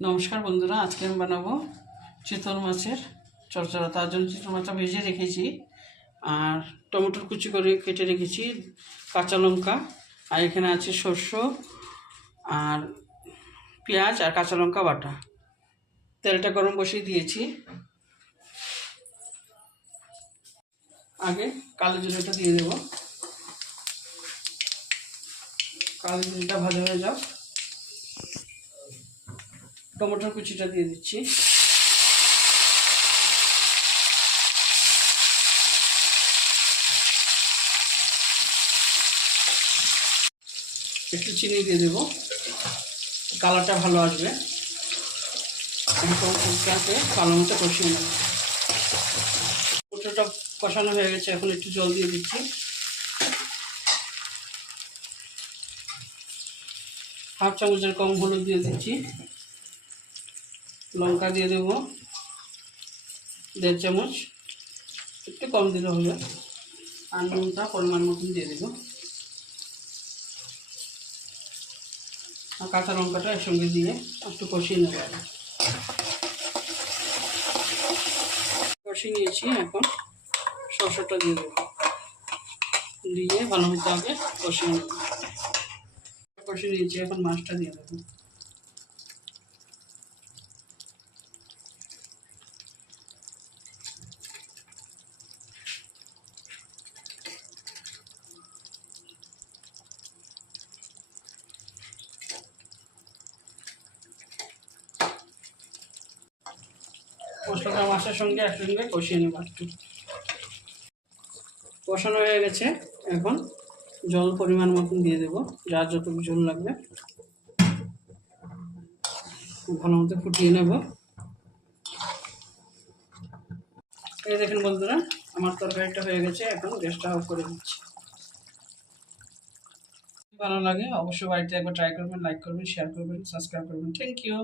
নমস্কার বন্ধুরা, আজকে আমি বানাবো চিতল মাছের চচ্চড়া। তার জন্য চিতল মাছটা ভেজে রেখেছি আর টমেটোর কুচি করে কেটে রেখেছি, কাঁচা লঙ্কা আর এখানে আছে সর্ষে আর পেঁয়াজ আর কাঁচা লঙ্কা বাটা। তেলটা গরম বসিয়ে দিয়েছি। আগে কালো জিরাটা দিয়ে দেবো। কালো জিরাটা ভাজা হয়ে যাক। টমেটোর কুচিটা দিয়ে দিচ্ছি। একটু চিনি দিয়ে দেবো, কালারটা ভালো আসবে। টমেটোটাকে ভালো মতো কষিয়ে নেব। টমেটোটা কষানো হয়ে গেছে, এখন একটু জল দিয়ে দিচ্ছি। হাফ চামচের কম হলুদ দিয়ে দিচ্ছি। লঙ্কা দিয়ে দেবো 1.5 চামচ, একটু কম দিলে হবে। আর নুনটা পরিমাণ মতন দিয়ে দেবো। আর কাঁচা লঙ্কাটা এর সঙ্গে দিয়ে একটু কষিয়ে নেব। কষিয়ে নিয়েছি, এখন সরষেটা দিয়ে দেবো। দিয়ে ভালো মতো আগে কষিয়ে নেব। কষিয়ে নিয়েছি, এখন মাছটা দিয়ে দেবো। মশলাটা মাছের সঙ্গে একসঙ্গে কষিয়ে নেব। একটু কষানো হয়ে গেছে, এখন জল পরিমাণ মতন দিয়ে দেবো, যার যতটুকু ঝোল লাগবে। ভালো মতো ফুটিয়ে নেব। এই দেখুন বন্ধুরা, আমার তরকারিটা হয়ে গেছে। এখন গ্যাসটা অফ করে দিচ্ছি। ভালো লাগে অবশ্যই বাড়িতে একবার ট্রাই করবেন, লাইক করবেন, শেয়ার করবেন, সাবস্ক্রাইব করবেন। Thank you.